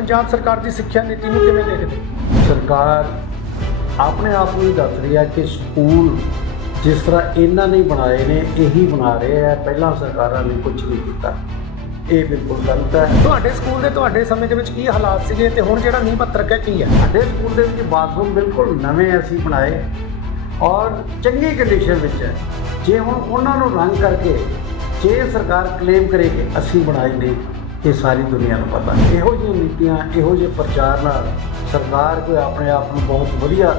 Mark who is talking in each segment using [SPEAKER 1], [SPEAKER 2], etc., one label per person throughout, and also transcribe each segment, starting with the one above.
[SPEAKER 1] ਪੰਜਾਬ ਸਰਕਾਰ ਦੀ ਸਿੱਖਿਆ ਨੀਤੀ ਨੂੰ ਕਿਵੇਂ ਦੇਖਦੇ ਹੋ?
[SPEAKER 2] ਸਰਕਾਰ ਆਪਣੇ ਆਪ ਨੂੰ ਹੀ ਦੱਸ ਰਹੀ ਹੈ ਕਿ ਸਕੂਲ ਜਿਸ ਤਰ੍ਹਾਂ ਇਹਨਾਂ ਨੇ ਬਣਾਏ ਨੇ ਇਹੀ ਬਣਾ ਰਹੇ ਆ। ਪਹਿਲਾਂ ਸਰਕਾਰਾਂ ਨੇ ਕੁਝ ਨਹੀਂ ਕੀਤਾ। ਇਹ ਬਿਲਕੁਲ ਗਲਤ ਹੈ।
[SPEAKER 1] ਤੁਹਾਡੇ ਸਕੂਲ ਦੇ ਤੁਹਾਡੇ ਸਮੇਂ ਦੇ ਵਿੱਚ ਕੀ ਹਾਲਾਤ ਸੀਗੇ ਤੇ ਹੁਣ ਜਿਹੜਾ ਨੀਂਹ ਪੱਥਰ ਰੱਖਿਆ ਕੀ ਹੈ?
[SPEAKER 2] ਸਾਡੇ ਸਕੂਲ ਦੇ ਵਿੱਚ ਬਾਥਰੂਮ ਬਿਲਕੁਲ ਨਵੇਂ ਅਸੀਂ ਬਣਾਏ ਔਰ ਚੰਗੀ ਕੰਡੀਸ਼ਨ ਵਿੱਚ ਹੈ। ਜੇ ਹੁਣ ਉਹਨਾਂ ਨੂੰ ਰੰਗ ਕਰਕੇ ਜੇ ਸਰਕਾਰ ਕਲੇਮ ਕਰੇ ਕਿ ਅਸੀਂ ਬਣਾਏ ਨੇ ਇਹ ਸਾਰੀ ਦੁਨੀਆ ਨੂੰ ਪਤਾ। ਇਹੋ ਜਿਹੀਆਂ ਨੀਤੀਆਂ, ਇਹੋ ਜਿਹੇ ਪ੍ਰਚਾਰ ਨਾਲ ਸਰਕਾਰ ਕੋਈ ਆਪਣੇ ਆਪ ਨੂੰ ਬਹੁਤ ਵਧੀਆ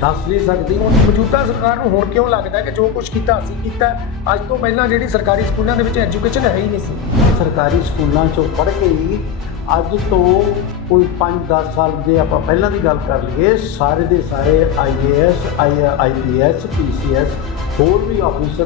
[SPEAKER 2] ਦੱਸ ਨਹੀਂ ਸਕਦੀ।
[SPEAKER 1] ਹੁਣ ਮੌਜੂਦਾ ਸਰਕਾਰ ਨੂੰ ਹੁਣ ਕਿਉਂ ਲੱਗਦਾ ਕਿ ਜੋ ਕੁਝ ਕੀਤਾ, ਅਸੀਂ ਕੀਤਾ ਅੱਜ ਤੋਂ ਪਹਿਲਾਂ ਜਿਹੜੀ ਸਰਕਾਰੀ ਸਕੂਲਾਂ ਦੇ ਵਿੱਚ ਐਜੂਕੇਸ਼ਨ ਹੈ ਹੀ ਨਹੀਂ ਸੀ।
[SPEAKER 2] ਸਰਕਾਰੀ ਸਕੂਲਾਂ ਚੋਂ ਪੜ੍ਹ ਕੇ ਹੀ ਅੱਜ ਤੋਂ ਕੋਈ 5-10 ਸਾਲ ਜੇ ਆਪਾਂ ਪਹਿਲਾਂ ਦੀ ਗੱਲ ਕਰ ਲਈਏ, ਸਾਰੇ ਦੇ ਸਾਰੇ ਆਈਏਐਸ ਆਈਪੀਐਸ ਪੀਸੀਐਸ ਹੋਰ ਵੀ ਆਫੀਸਰ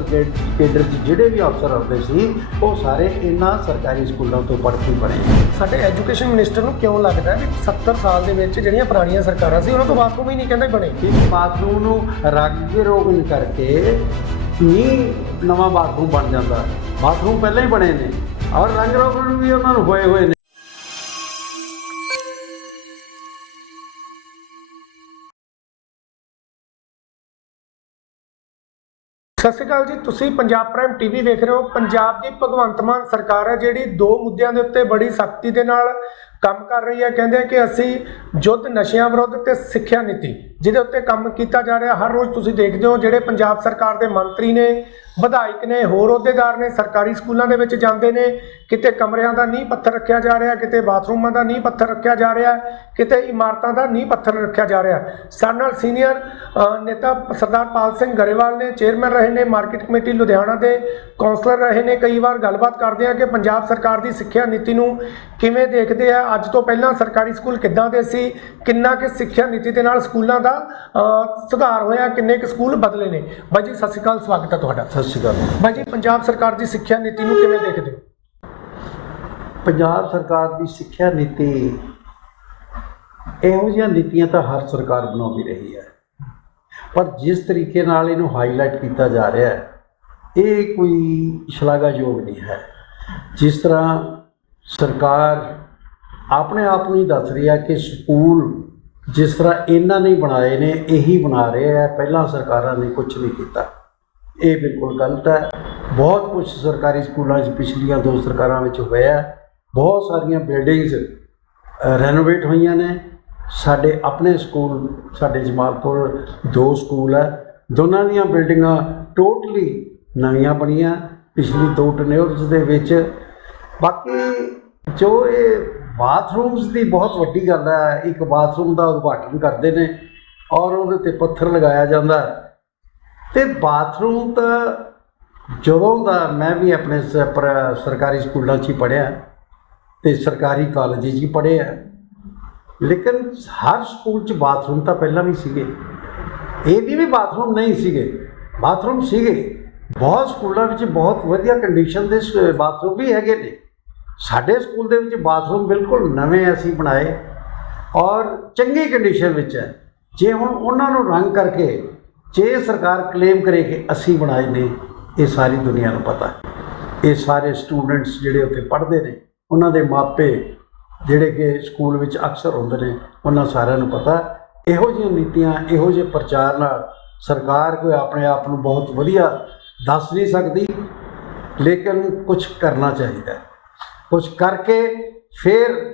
[SPEAKER 2] ਕੇਡਰ 'ਚ ਜਿਹੜੇ ਵੀ ਅਫਸਰ ਆਉਂਦੇ ਸੀ ਉਹ ਸਾਰੇ ਇਹਨਾਂ ਸਰਕਾਰੀ ਸਕੂਲਾਂ ਤੋਂ ਪੜ੍ਹ ਕੇ ਬਣੇ
[SPEAKER 1] ਸਾਡੇ ਐਜੂਕੇਸ਼ਨ ਮਿਨਿਸਟਰ ਨੂੰ ਕਿਉਂ ਲੱਗਦਾ ਕਿ 70 ਸਾਲ ਦੇ ਵਿੱਚ ਜਿਹੜੀਆਂ ਪੁਰਾਣੀਆਂ ਸਰਕਾਰਾਂ ਸੀ ਉਹਨਾਂ ਤੋਂ ਬਾਥਰੂਮ ਹੀ ਨਹੀਂ ਕਹਿੰਦੇ ਬਣੇ?
[SPEAKER 2] ਇਸ ਬਾਥਰੂਮ ਨੂੰ ਰੱਗ ਰੋਗਨ ਕਰਕੇ ਨਹੀਂ ਨਵਾਂ ਬਾਥਰੂਮ ਬਣ ਜਾਂਦਾ। ਬਾਥਰੂਮ ਪਹਿਲਾਂ ਹੀ ਬਣੇ ਨੇ। ਔਰ ਰੰਗ ਰੋਗਨ ਵੀ ਉਹਨਾਂ ਨੂੰ ਹੋਏ ਹੋਏ ਨੇ।
[SPEAKER 1] ਸਤਿ ਸ਼੍ਰੀ ਅਕਾਲ ਜੀ, ਤੁਸੀਂ ਪੰਜਾਬ ਪ੍ਰਾਈਮ ਟੀਵੀ ਵੇਖ ਰਹੇ ਹੋ। ਪੰਜਾਬ ਦੀ ਭਗਵੰਤ ਮਾਨ ਸਰਕਾਰ ਹੈ, ਜਿਹੜੀ ਦੋ ਮੁੱਦਿਆਂ ਦੇ ਉੱਤੇ ਬੜੀ ਸਖਤੀ ਦੇ ਨਾਲ ਕੰਮ ਕਰ ਰਹੀ ਹੈ। ਕਹਿੰਦੇ ਕਿ ਅਸੀਂ ਯੁੱਧ ਨਸ਼ਿਆਂ ਵਿਰੁੱਧ ਤੇ ਸਿੱਖਿਆ ਨੀਤੀ, ਜਿਹਦੇ ਉੱਤੇ ਕੰਮ ਕੀਤਾ ਜਾ ਰਿਹਾ। ਹਰ ਰੋਜ਼ ਤੁਸੀਂ ਦੇਖਦੇ ਹੋ, ਜਿਹੜੇ ਪੰਜਾਬ ਸਰਕਾਰ ਦੇ ਮੰਤਰੀ ਨੇ ਵਿਧਾਇਕ ਨੇ ਹੋਰ ਅਹੁਦੇਦਾਰ ਨੇ ਸਰਕਾਰੀ ਸਕੂਲਾਂ ਦੇ ਵਿੱਚ ਜਾਂਦੇ ਨੇ, ਕਿਤੇ ਕਮਰਿਆਂ ਦਾ ਨੀਂਹ ਪੱਥਰ ਰੱਖਿਆ ਜਾ ਰਿਹਾ, ਕਿਤੇ ਬਾਥਰੂਮਾਂ ਦਾ ਨੀਂਹ ਪੱਥਰ ਰੱਖਿਆ ਜਾ ਰਿਹਾ, ਕਿਤੇ ਇਮਾਰਤਾਂ ਦਾ ਨੀਂਹ ਪੱਥਰ ਰੱਖਿਆ ਜਾ ਰਿਹਾ। ਸਾਡੇ ਨਾਲ ਸੀਨੀਅਰ ਨੇਤਾ ਸਰਦਾਰ ਪਾਲ ਸਿੰਘ ਗਰੇਵਾਲ ਨੇ, ਚੇਅਰਮੈਨ ਰਹੇ ਨੇ ਮਾਰਕੀਟ ਕਮੇਟੀ ਲੁਧਿਆਣਾ ਦੇ ਕਾਉਂਸਲਰ ਰਹੇ ਨੇ, ਕਈ ਵਾਰ ਗੱਲਬਾਤ ਕਰਦੇ ਆ ਕਿ ਪੰਜਾਬ ਸਰਕਾਰ ਦੀ ਸਿੱਖਿਆ ਨੀਤੀ ਨੂੰ ਕਿਵੇਂ ਦੇਖਦੇ ਆ, ਅੱਜ ਤੋਂ ਪਹਿਲਾਂ ਸਰਕਾਰੀ ਸਕੂਲ ਕਿੱਦਾਂ ਦੇ ਸੀ, ਕਿੰਨਾ ਕਿ ਸਿੱਖਿਆ ਨੀਤੀ ਦੇ ਨਾਲ ਸਕੂਲਾਂ ਦਾ ਸੁਧਾਰ ਹੋਇਆ, ਕਿੰਨੇ ਕੁ ਸਕੂਲ ਬਦਲੇ ਨੇ। ਬਾਈ ਜੀ, ਸਤਿ ਸ਼੍ਰੀ ਅਕਾਲ, ਸਵਾਗਤ ਹੈ ਤੁਹਾਡਾ।
[SPEAKER 2] ਸਤਿ ਸ਼੍ਰੀ ਅਕਾਲ।
[SPEAKER 1] ਬਾਈ ਜੀ ਪੰਜਾਬ ਸਰਕਾਰ ਦੀ ਸਿੱਖਿਆ ਨੀਤੀ ਨੂੰ ਕਿਵੇਂ ਦੇਖਦੇ ਹੋ?
[SPEAKER 2] ਪੰਜਾਬ ਸਰਕਾਰ ਦੀ ਸਿੱਖਿਆ ਨੀਤੀ ਇਹੋ ਜਿਹੀਆਂ ਨੀਤੀਆਂ ਤਾਂ ਹਰ ਸਰਕਾਰ ਬਣਾਉਂਦੀ ਰਹੀ ਹੈ। ਪਰ ਜਿਸ ਤਰੀਕੇ ਨਾਲ ਇਹਨੂੰ ਹਾਈਲਾਈਟ ਕੀਤਾ ਜਾ ਰਿਹਾ ਹੈ ਇਹ ਕੋਈ ਸ਼ਲਾਘਾਯੋਗ ਨਹੀਂ ਹੈ। ਜਿਸ ਤਰ੍ਹਾਂ ਸਰਕਾਰ ਆਪਣੇ ਆਪ ਨੂੰ ਹੀ ਦੱਸ ਰਹੀ ਹੈ ਕਿ ਸਕੂਲ ਜਿਸ ਤਰ੍ਹਾਂ ਇਹਨਾਂ ਨੇ ਬਣਾਏ ਨੇ ਇਹੀ ਬਣਾ ਰਹੇ ਆ ਪਹਿਲਾਂ ਸਰਕਾਰਾਂ ਨੇ ਕੁਝ ਨਹੀਂ ਕੀਤਾ। ਇਹ ਬਿਲਕੁਲ ਗਲਤ ਹੈ। ਬਹੁਤ ਕੁਝ ਸਰਕਾਰੀ ਸਕੂਲਾਂ 'ਚ ਪਿਛਲੀਆਂ ਦੋ ਸਰਕਾਰਾਂ ਵਿੱਚ ਹੋਇਆ ਬਹੁਤ ਸਾਰੀਆਂ ਬਿਲਡਿੰਗਸ ਰੈਨੋਵੇਟ ਹੋਈਆਂ ਨੇ। ਸਾਡੇ ਆਪਣੇ ਸਕੂਲ, ਸਾਡੇ ਜਮਾਲਪੁਰ ਦੋ ਸਕੂਲ ਹੈ। ਦੋਨਾਂ ਦੀਆਂ ਬਿਲਡਿੰਗਾਂ ਟੋਟਲੀ ਨਵੀਆਂ ਬਣੀਆਂ। ਪਿਛਲੀ ਦੋ ਟਨਿਓਰਸ ਦੇ ਵਿੱਚ। ਬਾਕੀ ਜੋ ਇਹ ਬਾਥਰੂਮਸ ਦੀ ਬਹੁਤ ਵੱਡੀ ਗੱਲ ਹੈ, ਇੱਕ ਬਾਥਰੂਮ ਦਾ ਉਦਘਾਟਨ ਕਰਦੇ ਨੇ ਔਰ ਉਹਦੇ ਤੇ ਪੱਥਰ ਲਗਾਇਆ ਜਾਂਦਾ ਹੈ। ਤੇ ਬਾਥਰੂਮ ਤਾਂ ਜਦੋਂ ਦਾ ਮੈਂ ਵੀ ਆਪਣੇ ਸ- ਸਰਕਾਰੀ ਸਕੂਲਾਂ 'ਚ ਹੀ ਪੜ੍ਹਿਆ ਤੇ ਸਰਕਾਰੀ ਕਾਲਜ 'ਚ ਹੀ ਪੜ੍ਹਿਆ। ਲੇਕਿਨ ਹਰ ਸਕੂਲ 'ਚ ਬਾਥਰੂਮ ਤਾਂ ਪਹਿਲਾਂ ਵੀ ਸੀਗੇ। ਇਹ ਵੀ ਵੀ ਬਾਥਰੂਮ ਨਹੀਂ ਸੀਗੇ। ਬਾਥਰੂਮ ਸੀਗੇ। ਬਹੁਤ ਸਕੂਲਾਂ ਵਿੱਚ ਬਹੁਤ ਵਧੀਆ ਕੰਡੀਸ਼ਨ ਦੇ ਬਾਥਰੂਮ ਵੀ ਹੈਗੇ ਨੇ। ਸਾਡੇ ਸਕੂਲ ਦੇ ਵਿੱਚ ਬਾਥਰੂਮ ਬਿਲਕੁਲ ਨਵੇਂ ਅਸੀਂ ਬਣਾਏ ਔਰ ਚੰਗੀ ਕੰਡੀਸ਼ਨ ਵਿੱਚ ਹੈ। ਜੇ ਹੁਣ ਉਹਨਾਂ ਨੂੰ ਰੰਗ ਕਰਕੇ ਜੇ ਸਰਕਾਰ ਕਲੇਮ ਕਰੇ ਕਿ ਅਸੀਂ ਬਣਾਏ ਨੇ, ਇਹ ਸਾਰੀ ਦੁਨੀਆ ਨੂੰ ਪਤਾ ਹੈ। ਇਹ ਸਾਰੇ ਸਟੂਡੈਂਟਸ ਜਿਹੜੇ ਉੱਥੇ ਪੜ੍ਹਦੇ ਨੇ, ਉਹਨਾਂ ਦੇ ਮਾਪੇ ਜਿਹੜੇ ਕਿ ਸਕੂਲ ਵਿੱਚ ਅਕਸਰ ਹੁੰਦੇ ਨੇ, ਉਹਨਾਂ ਸਾਰਿਆਂ ਨੂੰ ਪਤਾ ਇਹੋ ਜਿਹੀਆਂ ਨੀਤੀਆਂ, ਇਹੋ ਜਿਹੇ ਪ੍ਰਚਾਰ ਨਾਲ ਸਰਕਾਰ ਕੋਈ ਆਪਣੇ ਆਪ ਨੂੰ ਬਹੁਤ ਵਧੀਆ ਦੱਸ ਨਹੀਂ ਸਕਦੀ, ਲੇਕਿਨ ਕੁਝ ਕਰਨਾ ਚਾਹੀਦਾ ਹੈ। ਕੁਝ ਕਰਕੇ ਫਿਰ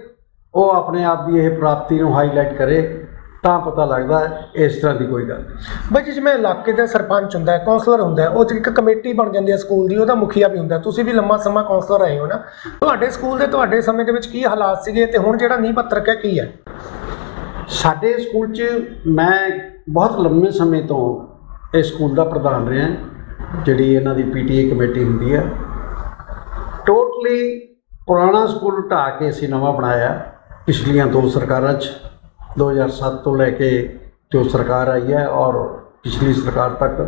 [SPEAKER 2] ਉਹ ਆਪਣੇ ਆਪ ਦੀ ਇਹ ਪ੍ਰਾਪਤੀ ਨੂੰ ਹਾਈਲਾਈਟ ਕਰੇ। ਤਾਂ ਪਤਾ ਲੱਗਦਾ ਇਸ ਤਰ੍ਹਾਂ ਦੀ ਕੋਈ ਗੱਲ ਨਹੀਂ।
[SPEAKER 1] ਬਾਈ ਜੀ, ਜਿਵੇਂ ਇਲਾਕੇ ਦਾ ਸਰਪੰਚ ਹੁੰਦਾ ਹੈ ਕਾਉਂਸਲਰ ਹੁੰਦਾ ਹੈ, ਉਹ 'ਚ ਇੱਕ ਕਮੇਟੀ ਬਣ ਜਾਂਦੀ ਹੈ ਸਕੂਲ ਦੀ, ਉਹਦਾ ਮੁਖੀਆ ਵੀ ਹੁੰਦਾ ਤੁਸੀਂ ਵੀ ਲੰਮਾ ਸਮਾਂ ਕਾਉਂਸਲਰ ਰਹੇ ਹੋ ਨਾ। ਤੁਹਾਡੇ ਸਕੂਲ ਦੇ ਤੁਹਾਡੇ ਸਮੇਂ ਦੇ ਵਿੱਚ ਕੀ ਹਾਲਾਤ ਸੀਗੇ ਤੇ ਹੁਣ ਜਿਹੜਾ ਨੀਂਹ ਪੱਥਰ ਹੈ ਕੀ ਹੈ?
[SPEAKER 2] ਸਾਡੇ ਸਕੂਲ 'ਚ ਮੈਂ ਬਹੁਤ ਲੰਮੇ ਸਮੇਂ ਤੋਂ ਇਸ ਸਕੂਲ ਦਾ ਪ੍ਰਧਾਨ ਰਿਹਾ ਜਿਹੜੀ ਇਹਨਾਂ ਦੀ ਪੀਟੀਏ ਕਮੇਟੀ ਹੁੰਦੀ ਹੈ। ਟੋਟਲੀ ਪੁਰਾਣਾ ਸਕੂਲ ਢਾ ਕੇ ਅਸੀਂ ਨਵਾਂ ਬਣਾਇਆ ਪਿਛਲੀਆਂ ਦੋ ਸਰਕਾਰਾਂ 'ਚ। 2007 ਤੋਂ ਲੈ ਕੇ ਜੋ ਸਰਕਾਰ ਆਈ ਹੈ ਔਰ ਪਿਛਲੀ ਸਰਕਾਰ ਤੱਕ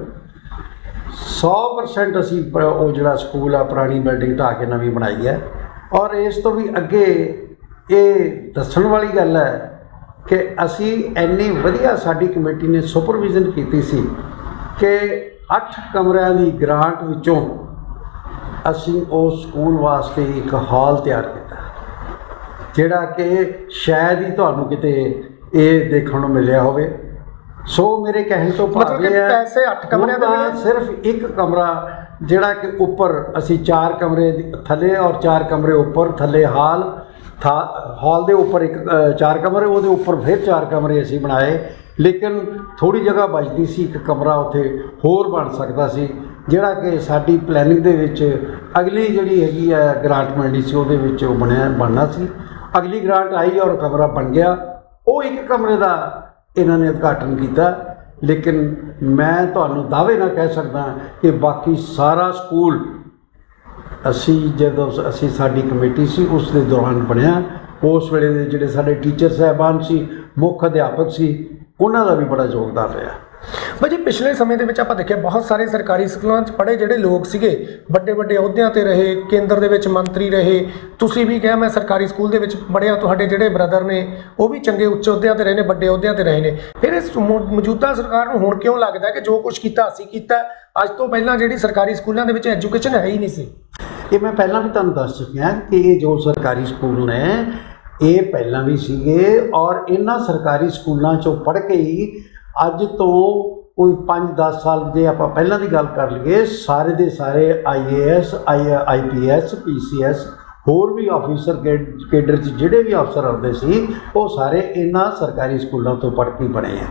[SPEAKER 2] 100% ਅਸੀਂ ਉਹ ਜਿਹੜਾ ਸਕੂਲ ਆ, ਪੁਰਾਣੀ ਬਿਲਡਿੰਗ ਢਾਹ ਕੇ ਨਵੀਂ ਬਣਾਈ ਹੈ। ਔਰ ਇਸ ਤੋਂ ਵੀ ਅੱਗੇ ਇਹ ਦੱਸਣ ਵਾਲੀ ਗੱਲ ਹੈ ਕਿ ਅਸੀਂ ਇੰਨੀ ਵਧੀਆ ਸਾਡੀ ਕਮੇਟੀ ਨੇ ਸੁਪਰਵਿਜ਼ਨ ਕੀਤੀ ਸੀ ਕਿ 8 ਕਮਰਿਆਂ ਦੀ ਗ੍ਰਾਂਟ ਵਿੱਚੋਂ ਅਸੀਂ ਉਹ ਸਕੂਲ ਵਾਸਤੇ ਇੱਕ ਹਾਲ ਤਿਆਰ ਕੀਤਾ, ਜਿਹੜਾ ਕਿ ਸ਼ਾਇਦ ਹੀ ਤੁਹਾਨੂੰ ਕਿਤੇ ਇਹ ਦੇਖਣ ਨੂੰ ਮਿਲਿਆ ਹੋਵੇ। ਸੋ ਮੇਰੇ ਕਹਿਣ ਤੋਂ ਭਾਵ ਇਹ ਹੈ
[SPEAKER 1] ਪੈਸੇ ਅੱਠ ਕਮਰਿਆਂ ਦੇ ਮਿਲੇ?
[SPEAKER 2] ਸਿਰਫ ਇੱਕ ਕਮਰਾ ਜਿਹੜਾ ਕਿ ਉੱਪਰ ਅਸੀਂ ਚਾਰ ਕਮਰੇ ਥੱਲੇ ਔਰ ਚਾਰ ਕਮਰੇ ਉੱਪਰ ਥੱਲੇ ਹਾਲ ਹਾਲ ਦੇ ਉੱਪਰ ਇੱਕ ਚਾਰ ਕਮਰੇ ਉਹਦੇ ਉੱਪਰ ਫਿਰ ਚਾਰ ਕਮਰੇ ਅਸੀਂ ਬਣਾਏ। ਲੇਕਿਨ ਥੋੜੀ ਜਗ੍ਹਾ ਬਚਦੀ ਸੀ ਇੱਕ ਕਮਰਾ ਉੱਥੇ ਹੋਰ ਬਣ ਸਕਦਾ ਸੀ ਜਿਹੜਾ ਕਿ ਸਾਡੀ ਪਲੈਨਿੰਗ ਦੇ ਵਿੱਚ ਅਗਲੀ ਜਿਹੜੀ ਹੈਗੀ ਹੈ ਗ੍ਰਾਂਟ ਮਿਲਣੀ ਸੀ ਉਹਦੇ ਵਿੱਚ ਉਹ ਬਣਿਆ ਬਣਨਾ ਸੀ। ਅਗਲੀ ਗ੍ਰਾਂਟ ਆਈ ਔਰ ਕਮਰਾ ਬਣ ਗਿਆ। ਉਹ ਇੱਕ ਕਮਰੇ ਦਾ ਇਹਨਾਂ ਨੇ ਉਦਘਾਟਨ ਕੀਤਾ। ਲੇਕਿਨ ਮੈਂ ਤੁਹਾਨੂੰ ਦਾਅਵੇ ਨਾਲ ਕਹਿ ਸਕਦਾ ਕਿ ਬਾਕੀ ਸਾਰਾ ਸਕੂਲ, ਅਸੀਂ ਜਦੋਂ ਅਸੀਂ ਸਾਡੀ ਕਮੇਟੀ ਸੀ, ਉਸ ਦੇ ਦੌਰਾਨ ਬਣਿਆ। ਉਸ ਵੇਲੇ ਦੇ ਜਿਹੜੇ ਸਾਡੇ ਟੀਚਰ ਸਾਹਿਬਾਨ ਸੀ, ਮੁੱਖ ਅਧਿਆਪਕ ਸੀ, ਉਹਨਾਂ ਦਾ ਵੀ ਬੜਾ ਯੋਗਦਾਨ ਰਿਹਾ।
[SPEAKER 1] ਭਾਜੀ ਪਿਛਲੇ ਸਮੇਂ ਦੇ ਵਿੱਚ ਆਪਾਂ ਦੇਖਿਆ ਬਹੁਤ ਸਾਰੇ ਸਰਕਾਰੀ ਸਕੂਲਾਂ 'ਚ ਪੜ੍ਹੇ ਜਿਹੜੇ ਲੋਕ ਸੀਗੇ ਵੱਡੇ ਵੱਡੇ ਅਹੁਦਿਆਂ ਤੇ ਰਹੇ, ਕੇਂਦਰ ਦੇ ਵਿੱਚ ਮੰਤਰੀ ਰਹੇ। ਤੁਸੀਂ ਵੀ ਕਿਹਾ ਮੈਂ ਸਰਕਾਰੀ ਸਕੂਲ ਦੇ ਵਿੱਚ ਪੜ੍ਹਿਆ, ਤੁਹਾਡੇ ਜਿਹੜੇ ਬ੍ਰਦਰ ਨੇ, ਉਹ ਵੀ ਚੰਗੇ ਉੱਚ ਅਹੁਦਿਆਂ ਤੇ ਰਹੇ ਨੇ, ਵੱਡੇ ਅਹੁਦਿਆਂ ਤੇ ਰਹੇ ਨੇ। ਫਿਰ ਇਸ ਮੌਜੂਦਾ ਸਰਕਾਰ ਨੂੰ ਹੁਣ ਕਿਉਂ ਲੱਗਦਾ ਕਿ ਜੋ ਕੁਝ ਕੀਤਾ, ਅਸੀਂ ਕੀਤਾ, ਅੱਜ ਤੋਂ ਪਹਿਲਾਂ ਜਿਹੜੀ ਸਰਕਾਰੀ ਸਕੂਲਾਂ ਦੇ ਵਿੱਚ ਐਜੂਕੇਸ਼ਨ ਹੈ ਹੀ ਨਹੀਂ ਸੀ?
[SPEAKER 2] ਇਹ ਮੈਂ ਪਹਿਲਾਂ ਵੀ ਤੁਹਾਨੂੰ ਦੱਸ ਚੁੱਕਿਆ ਕਿ ਇਹ ਜੋ ਸਰਕਾਰੀ ਸਕੂਲ ਨੇ, ਇਹ ਪਹਿਲਾਂ ਵੀ ਸੀਗੇ ਔਰ ਇਹਨਾਂ ਸਰਕਾਰੀ ਸਕੂਲਾਂ ਚੋਂ ਪੜ੍ਹ ਕੇ ਹੀ ਅੱਜ ਤੋਂ ਕੋਈ 5-10 ਸਾਲ ਜੇ ਆਪਾਂ ਪਹਿਲਾਂ ਦੀ ਗੱਲ ਕਰ ਲਈਏ, ਸਾਰੇ ਦੇ ਸਾਰੇ ਆਈਏਐਸ ਆਈਪੀਐਸ ਪੀਸੀਐਸ ਹੋਰ ਵੀ ਆਫੀਸਰ ਕੇਡਰ 'ਚ ਜਿਹੜੇ ਵੀ ਅਫਸਰ ਆਉਂਦੇ ਸੀ, ਉਹ ਸਾਰੇ ਇਹਨਾਂ ਸਰਕਾਰੀ ਸਕੂਲਾਂ ਤੋਂ ਪੜ੍ਹ ਕੇ ਬਣੇ ਆ।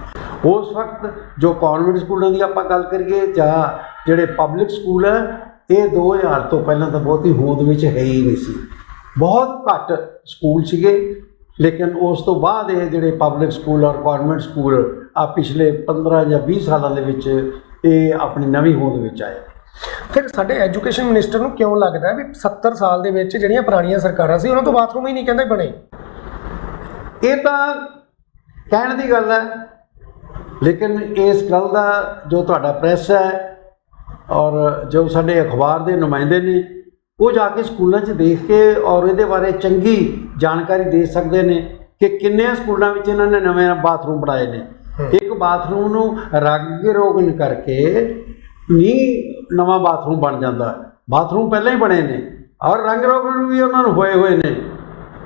[SPEAKER 2] ਉਸ ਵਕਤ ਜੋ ਕਨਵੈਂਟ ਸਕੂਲਾਂ ਦੀ ਆਪਾਂ ਗੱਲ ਕਰੀਏ ਜਾਂ ਜਿਹੜੇ ਪਬਲਿਕ ਸਕੂਲ ਹੈ ਇਹ 2000 ਤੋਂ ਪਹਿਲਾਂ ਤਾਂ ਬਹੁਤੀ ਹੋਂਦ ਵਿੱਚ ਹੈ ਹੀ ਨਹੀਂ ਸੀ। ਬਹੁਤ ਘੱਟ ਸਕੂਲ ਸੀਗੇ, ਲੇਕਿਨ ਉਸ ਤੋਂ ਬਾਅਦ ਇਹ ਜਿਹੜੇ ਪਬਲਿਕ ਸਕੂਲ ਔਰ ਗਵਰਨਮੈਂਟ ਸਕੂਲ ਆ ਪਿਛਲੇ 15 ਜਾਂ 20 ਸਾਲਾਂ ਦੇ ਵਿੱਚ ਇਹ ਆਪਣੀ ਨਵੀਂ ਹੋਂਦ ਵਿੱਚ ਆਏ।
[SPEAKER 1] ਫਿਰ ਸਾਡੇ ਐਜੂਕੇਸ਼ਨ ਮਿਨਿਸਟਰ ਨੂੰ ਕਿਉਂ ਲੱਗਦਾ ਹੈ ਵੀ 70 ਸਾਲ ਦੇ ਵਿੱਚ ਜਿਹੜੀਆਂ ਪੁਰਾਣੀਆਂ ਸਰਕਾਰਾਂ ਸੀ ਉਹਨਾਂ ਤੋਂ ਬਾਥਰੂਮ ਹੀ ਨਹੀਂ ਕਹਿੰਦੇ ਬਣੇ?
[SPEAKER 2] ਇਹ ਤਾਂ ਕਹਿਣ ਦੀ ਗੱਲ ਹੈ ਲੇਕਿਨ ਇਸ ਗੱਲ ਦਾ ਜੋ ਤੁਹਾਡਾ ਪ੍ਰੈਸ ਹੈ ਔਰ ਜੋ ਸਾਡੇ ਅਖਬਾਰ ਦੇ ਨੁਮਾਇੰਦੇ ਨੇ ਉਹ ਜਾ ਕੇ ਸਕੂਲਾਂ 'ਚ ਦੇਖ ਕੇ ਔਰ ਇਹਦੇ ਬਾਰੇ ਚੰਗੀ ਜਾਣਕਾਰੀ ਦੇ ਸਕਦੇ ਨੇ ਕਿ ਕਿੰਨੇ ਸਕੂਲਾਂ ਵਿੱਚ ਇਹਨਾਂ ਨੇ ਨਵੇਂ ਬਾਥਰੂਮ ਬਣਾਏ ਨੇ। ਬਾਥਰੂਮ ਨੂੰ ਰੰਗ ਰੋਗਨ ਕਰਕੇ ਨਹੀਂ ਨਵਾਂ ਬਾਥਰੂਮ ਬਣ ਜਾਂਦਾ। ਬਾਥਰੂਮ ਪਹਿਲਾਂ ਹੀ ਬਣੇ ਨੇ। ਔਰ ਰੰਗ ਰੋਗਨ ਵੀ ਉਹਨਾਂ ਨੂੰ ਹੋਏ ਹੋਏ ਨੇ।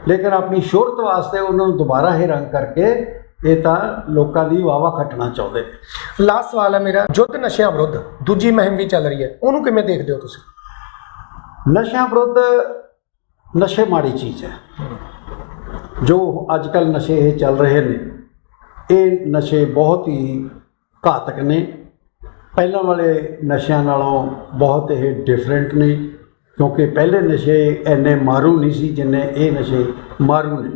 [SPEAKER 2] ਲੇਕਿਨ ਆਪਣੀ ਸ਼ੋਹਰਤ ਵਾਸਤੇ ਉਹਨਾਂ ਨੂੰ ਦੁਬਾਰਾ ਹੀ ਰੰਗ ਕਰਕੇ ਇਹ ਤਾਂ ਲੋਕਾਂ ਦੀ ਵਾਵਾ ਖੱਟਣਾ ਚਾਹੁੰਦੇ ਨੇ।
[SPEAKER 1] ਲਾਸਟ ਸਵਾਲ ਹੈ ਮੇਰਾ ਯੁੱਧ ਨਸ਼ਿਆਂ ਵਿਰੁੱਧ ਦੂਜੀ ਮੁਹਿੰਮ ਵੀ ਚੱਲ ਰਹੀ ਹੈ। ਉਹਨੂੰ ਕਿਵੇਂ ਦੇਖਦੇ ਹੋ ਤੁਸੀਂ?
[SPEAKER 2] ਨਸ਼ਿਆਂ ਵਿਰੁੱਧ ਨਸ਼ੇ ਮਾੜੀ ਚੀਜ਼ ਹੈ। ਜੋ ਅੱਜ ਕੱਲ ਨਸ਼ੇ ਇਹ ਚੱਲ ਰਹੇ ਨੇ। ਇਹ ਨਸ਼ੇ ਬਹੁਤ ਹੀ ਘਾਤਕ ਨੇ। ਪਹਿਲਾਂ ਵਾਲੇ ਨਸ਼ਿਆਂ ਨਾਲੋਂ ਬਹੁਤ ਇਹ ਡਿਫਰੈਂਟ ਨੇ, ਕਿਉਂਕਿ ਪਹਿਲੇ ਨਸ਼ੇ ਇੰਨੇ ਮਾਰੂ ਨਹੀਂ ਸੀ ਜਿੰਨੇ ਇਹ ਨਸ਼ੇ ਮਾਰੂ ਨੇ।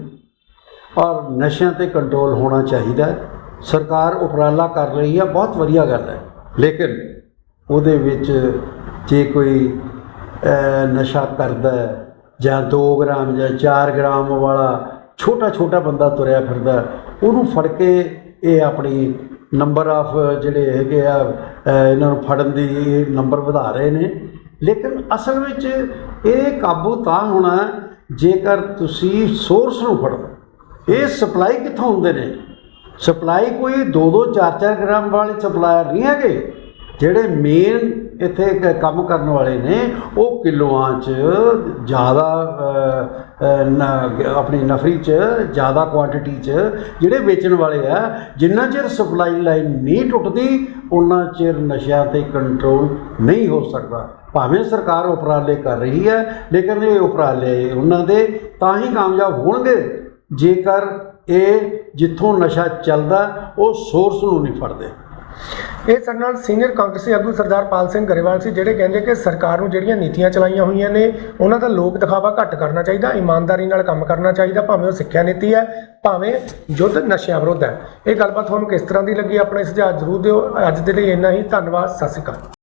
[SPEAKER 2] ਔਰ ਨਸ਼ਿਆਂ ਤੇ ਕੰਟਰੋਲ ਹੋਣਾ ਚਾਹੀਦਾ ਸਰਕਾਰ ਉਪਰਾਲਾ ਕਰ ਰਹੀ ਹੈ, ਬਹੁਤ ਵਧੀਆ ਗੱਲ ਹੈ। ਲੇਕਿਨ ਉਹਦੇ ਵਿੱਚ ਜੇ ਕੋਈ ਨਸ਼ਾ ਕਰਦਾ ਜਾਂ 2 ਗ੍ਰਾਮ ਜਾਂ 4 ਗ੍ਰਾਮ ਵਾਲਾ ਛੋਟਾ ਛੋਟਾ ਬੰਦਾ ਤੁਰਿਆ ਫਿਰਦਾ ਉਹਨੂੰ ਫੜ ਕੇ ਇਹ ਆਪਣੀ ਨੰਬਰ ਆਫ ਜਿਹੜੇ ਹੈਗੇ ਆ ਇਹਨਾਂ ਨੂੰ ਫੜਨ ਦੀ ਨੰਬਰ ਵਧਾ ਰਹੇ ਨੇ। ਲੇਕਿਨ ਅਸਲ ਵਿੱਚ ਇਹ ਕਾਬੂ ਤਾਂ ਹੋਣਾ ਜੇਕਰ ਤੁਸੀਂ ਸੋਰਸ ਨੂੰ ਫੜੋ। ਇਹ ਸਪਲਾਈ ਕਿੱਥੋਂ ਹੁੰਦੇ ਨੇ? ਸਪਲਾਈ ਕੋਈ 2-2 4-4 ਗ੍ਰਾਮ ਵਾਲੇ ਸਪਲਾਇਰ ਨਹੀਂ ਹੈਗੇ। ਜਿਹੜੇ ਮੇਨ ਇੱਥੇ ਕੰਮ ਕਰਨ ਵਾਲੇ ਨੇ, ਉਹ ਕਿਲੋਆਂ 'ਚ ਜ਼ਿਆਦਾ ਆਪਣੀ ਨਫਰੀ 'ਚ ਜ਼ਿਆਦਾ ਕੁਆਂਟੀਟੀ 'ਚ ਜਿਹੜੇ ਵੇਚਣ ਵਾਲੇ ਆ, ਜਿੰਨਾ ਚਿਰ ਸਪਲਾਈ ਲਾਈਨ ਨਹੀਂ ਟੁੱਟਦੀ ਉਹਨਾਂ ਚਿਰ ਨਸ਼ਿਆਂ ਤੇ ਕੰਟਰੋਲ ਨਹੀਂ ਹੋ ਸਕਦਾ। ਭਾਵੇਂ ਸਰਕਾਰ ਉਪਰਾਲੇ ਕਰ ਰਹੀ ਹੈ, ਲੇਕਿਨ ਇਹ ਉਪਰਾਲੇ ਉਹਨਾਂ ਦੇ ਤਾਂ ਹੀ ਕਾਮਯਾਬ ਹੋਣਗੇ, ਜੇਕਰ ਇਹ ਜਿੱਥੋਂ ਨਸ਼ਾ ਚੱਲਦਾ, ਉਹ ਸੋਰਸ ਨੂੰ ਨਹੀਂ ਫੜਦੇ।
[SPEAKER 1] ਇਹ ਸਾਡੇ ਨਾਲ ਸੀਨੀਅਰ ਕਾਂਗਰਸੀ ਆਗੂ ਸਰਦਾਰ ਪਾਲ ਸਿੰਘ ਗਰੇਵਾਲ ਸੀ, ਜਿਹੜੇ ਕਹਿੰਦੇ ਕਿ ਸਰਕਾਰ ਨੂੰ ਜਿਹੜੀਆਂ ਨੀਤੀਆਂ ਚਲਾਈਆਂ ਹੋਈਆਂ ਨੇ, ਉਹਨਾਂ ਦਾ ਲੋਕ ਦਿਖਾਵਾ ਘੱਟ ਕਰਨਾ ਚਾਹੀਦਾ, ਇਮਾਨਦਾਰੀ ਨਾਲ ਕੰਮ ਕਰਨਾ ਚਾਹੀਦਾ, ਭਾਵੇਂ ਉਹ ਸਿੱਖਿਆ ਨੀਤੀ ਹੈ, ਭਾਵੇਂ ਯੁੱਧ ਨਸ਼ਿਆਂ ਵਿਰੁੱਧ ਹੈ। ਇਹ ਗੱਲਬਾਤ ਤੁਹਾਨੂੰ ਕਿਸ ਤਰ੍ਹਾਂ ਦੀ ਲੱਗੀ? ਆਪਣੇ ਸੁਝਾਅ ਜ਼ਰੂਰ ਦਿਓ। ਅੱਜ ਦੇ ਲਈ ਇੰਨਾ ਹੀ। ਧੰਨਵਾਦ। ਸਤਿ ਸ਼੍ਰੀ ਅਕਾਲ।